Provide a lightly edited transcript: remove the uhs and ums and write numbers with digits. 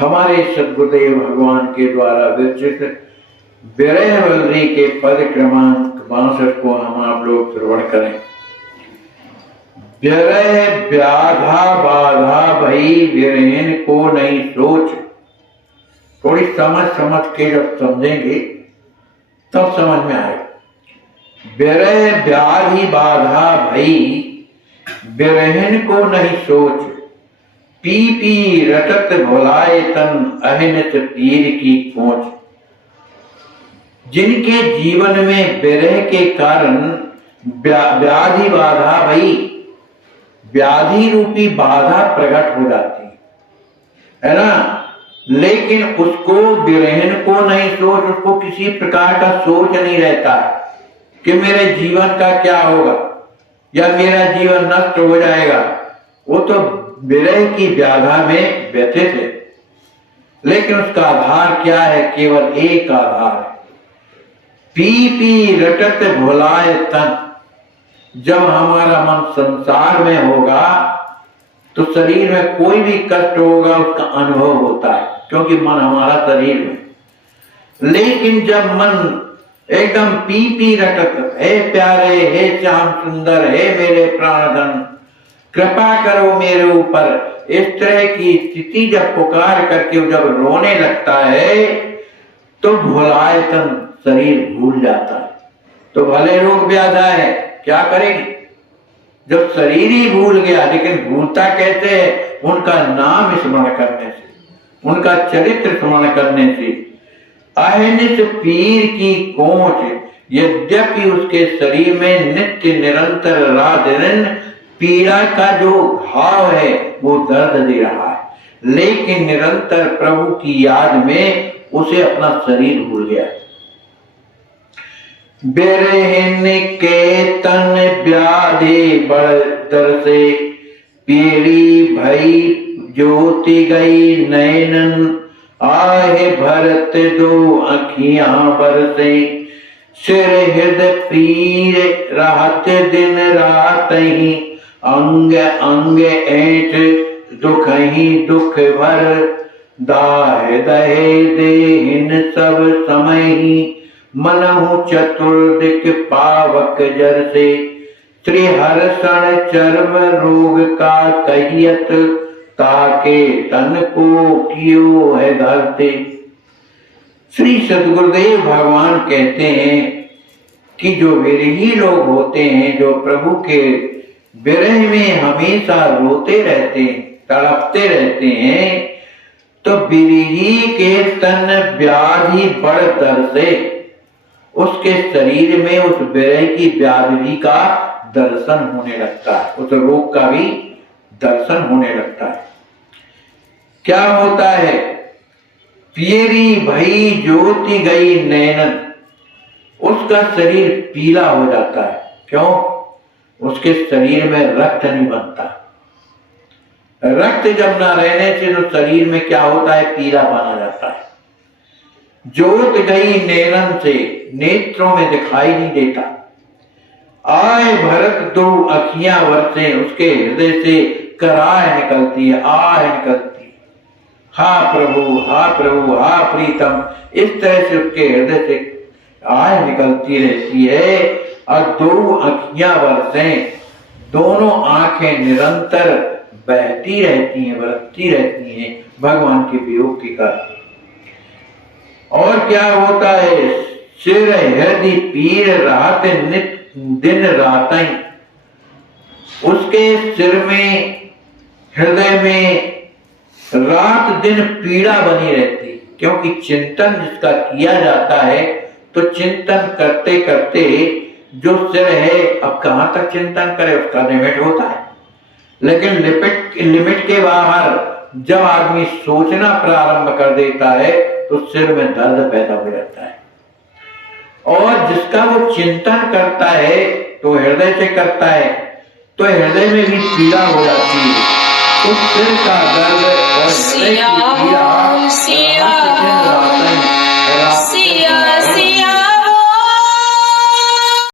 हमारे सद्गुरुदेव भगवान के द्वारा विरचित विरह वल्लरी के पद क्रमांक 62 को हम आप लोग श्रवण करें। विरह व्याधा बाधा भई विरहन को नहीं सोच। थोड़ी समझ के जब समझेंगे तब समझ में आएगा। विरह व्याधि बाधा भई विरहन को नहीं सोच। पी पी रटत भुलाए तन अहिनित पीर की खोज। जिनके जीवन में विरह के कारण व्याधि बाधा भई, व्याधि रूपी बाधा प्रकट हो जाती है ना, लेकिन उसको विरहन को नहीं सोच। उसको किसी प्रकार का सोच नहीं रहता कि मेरे जीवन का क्या होगा या मेरा जीवन नष्ट हो जाएगा। वो तो विरह की व्याधा में व्यथित है, लेकिन उसका आधार क्या है? केवल एक आधार है, पी पी रटत भुलाए तन। जब हमारा मन संसार में होगा तो शरीर में कोई भी कष्ट होगा उसका अनुभव होता है, क्योंकि मन हमारा शरीर में। लेकिन जब मन एकदम पी पी रटत, हे प्यारे, हे श्याम सुंदर, हे मेरे प्राणधन, कृपा करो मेरे ऊपर, इस तरह की स्थिति जब पुकार करके जब रोने लगता है तो भुलाए तन, शरीर भूल जाता है। तो भले रोग व्याधा है, क्या करेगी जब शरीर ही भूल गया। लेकिन भूलता कैसे है? उनका नाम स्मरण करने से, उनका चरित्र स्मरण करने से। अहनित पीर की कोच, यद्यपि उसके शरीर में नित्य निरंतर रात दिन पीड़ा का जो घाव है वो दर्द दे रहा है, लेकिन निरंतर प्रभु की याद में उसे अपना शरीर भूल गया। बिरहन के तन व्याधि बढ़ दर से, पीड़ी भई ज्योति गई नैनन, आहे भरत दो अखियां बरसे। सिर हृदय पीर रात दिन रात ही, अंग अंग ऐठ दुख ही दुख भर। दाह दहे देहिन सब समय ही, मनहु चतुर्दिक पावक जर से। त्रिहर्षण चर्म रोग का कहियत, ताके तन को कियो है धरते। श्री सद्गुरुदेव भगवान कहते हैं कि जो विरही लोग होते हैं, जो प्रभु के विरह में हमेशा रोते रहते हैं, तड़पते रहते हैं, तो विरही के तन व्याधि बढ़ दर से, उसके शरीर में उस विरह की व्याधि का दर्शन होने लगता है, उस रोग का भी दर्शन होने लगता है। क्या होता है? पीरी भई ज्योति गई नैनन, उसका शरीर पीला हो जाता है। क्यों? उसके शरीर में रक्त नहीं बनता। रक्त जब ना रहने से तो शरीर में क्या होता है? पीला बना जाता है। ज्योत गई नैनन से, नेत्रों में दिखाई नहीं देता। आए भरत दो अखियां बरसे, उसके हृदय से कराह निकलती है, आह निकलती है। हा प्रभु, हा प्रभु, हा प्रीतम, इस तरह से उसके हृदय से आह निकलती रहती है। और दो अखियां बरसे, दोनों आंखें निरंतर बहती रहती हैं, बरसती रहती हैं भगवान के वियोग के कारण। और क्या होता है? सिर हृदय पीर रात नित दिन रात, उसके सिर में, हृदय में रात दिन पीड़ा बनी रहती, क्योंकि चिंतन जिसका किया जाता है तो चिंतन करते करते जो सिर है, अब कहां तक चिंतन करे, उसका लिमिट होता है। लेकिन लिमिट के बाहर जब आदमी सोचना प्रारंभ कर देता है तो सिर में दर्द पैदा हो जाता है। और जिसका वो चिंतन करता है तो हृदय से करता है, तो हृदय में भी पीड़ा हो जाती है। तो सिर का दर्द और हृदय की पीड़ा